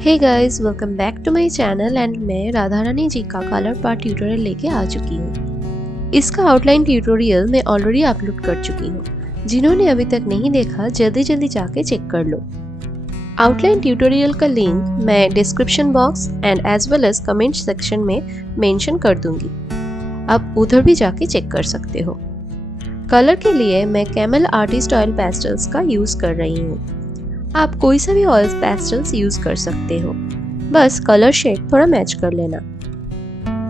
Hey guys, welcome back to my channel and मैं राधा रानी जी का colour part tutorial लेके आ चुकी हूँ। इसका आउटलाइन ट्यूटोरियल मैं ऑलरेडी अपलोड कर चुकी हूँ। जिन्होंने अभी तक नहीं देखा जल्दी जल्दी जाके चेक कर लो। आउटलाइन ट्यूटोरियल का लिंक मैं description box and as well as comment section में मेंशन कर दूंगी। आप उधर भी जाके चेक कर सकते हो। कलर के लिए मैं कैमल आर्टिस्ट ऑयल पेस्टल्स का यूज कर रही हूँ। आप कोई सा भी ऑयल पेस्टल्स यूज कर सकते हो, बस कलर शेड थोड़ा मैच कर लेना।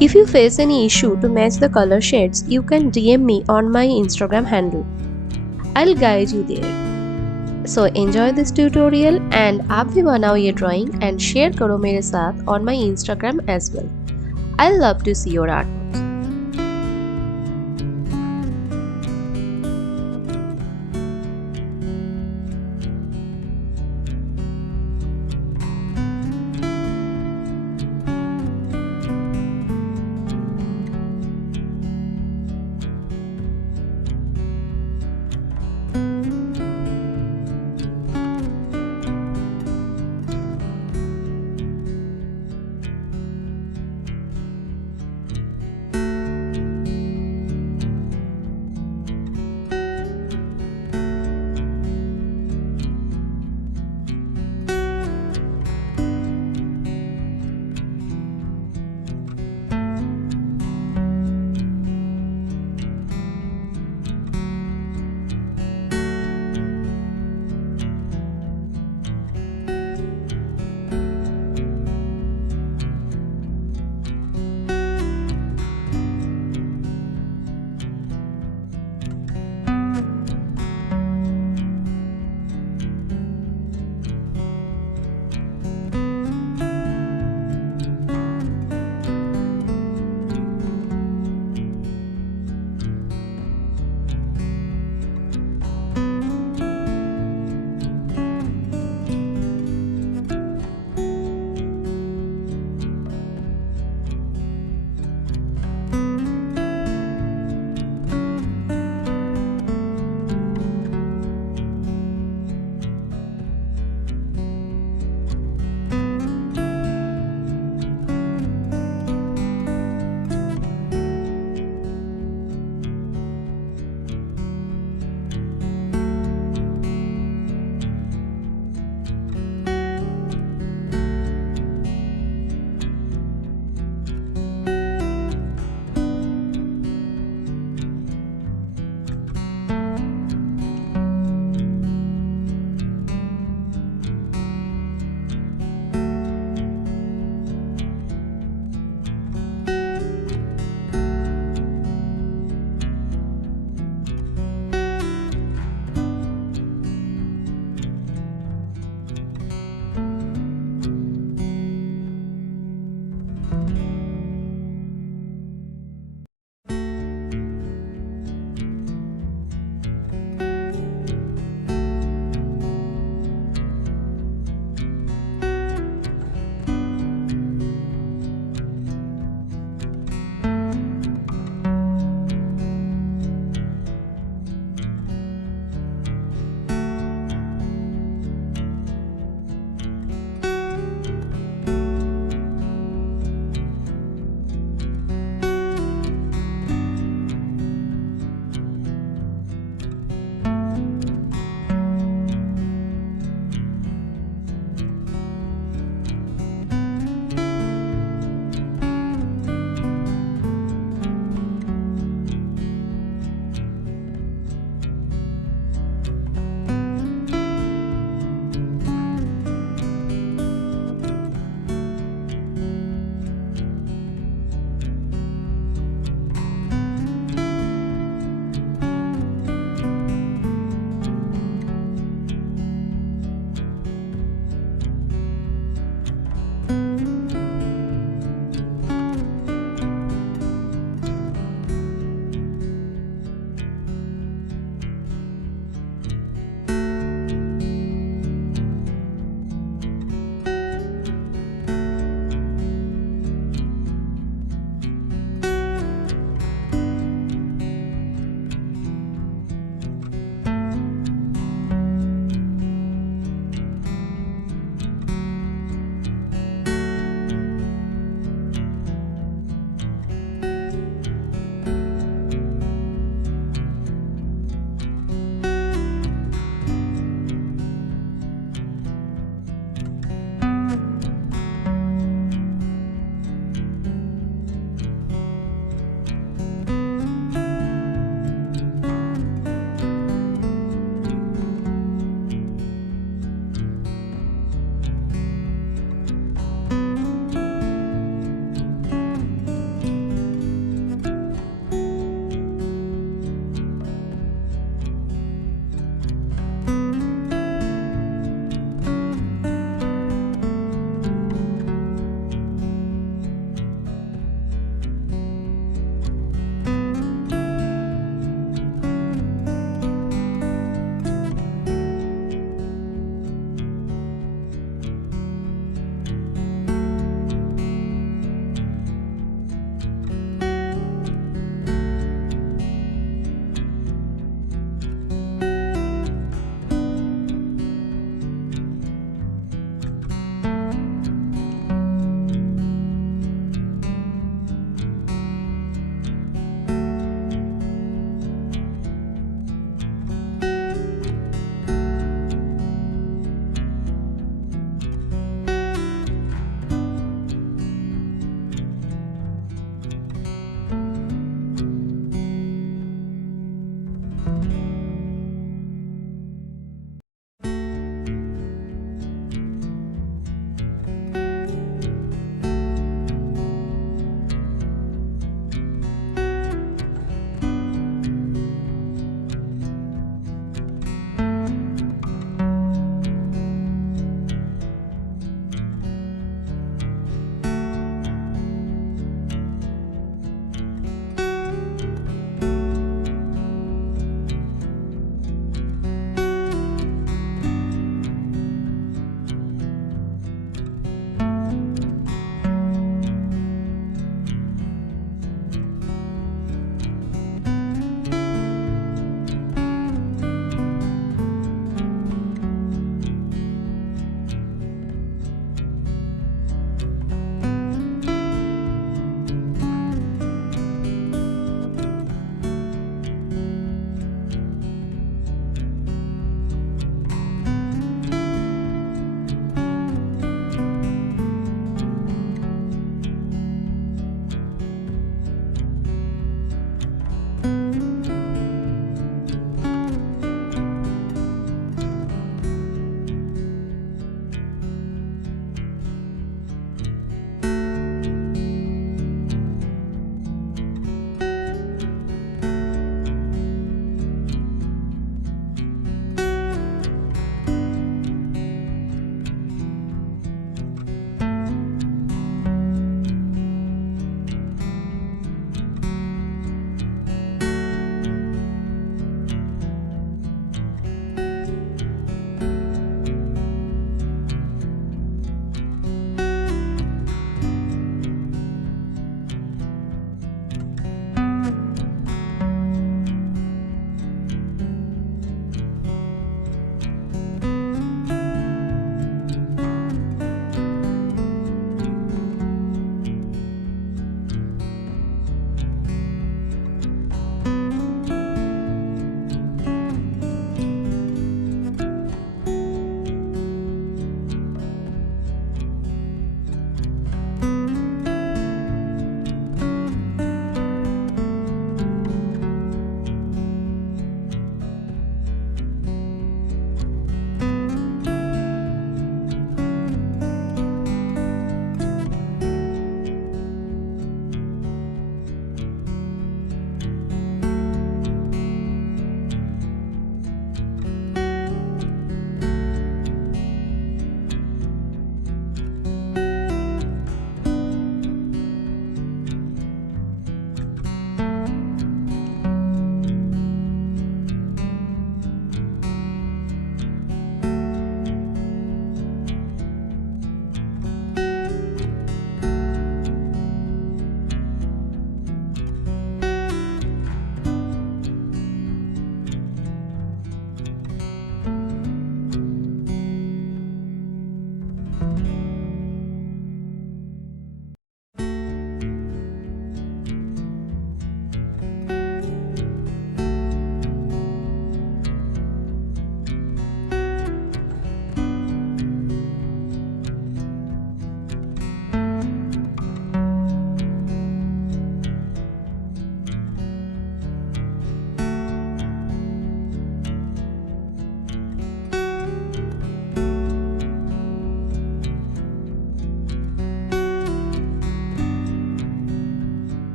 If you face any issue to match the color shades, you can DM me on my Instagram handle. I'll guide you there. So enjoy this tutorial and आप भी बनाओ ये drawing and share करो मेरे साथ on my Instagram as well. I'll love to see your art.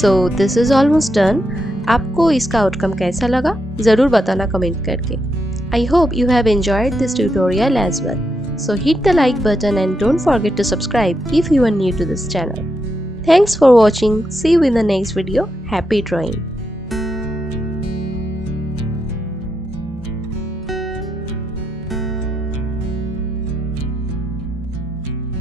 So this is almost done. आपको इसका आउटकम कैसा लगा ज़रूर बताना कमेंट करके। I hope you have enjoyed this tutorial as well. So hit the like button and don't forget to subscribe if you are new to this channel. Thanks for watching. See you in the next video. Happy drawing!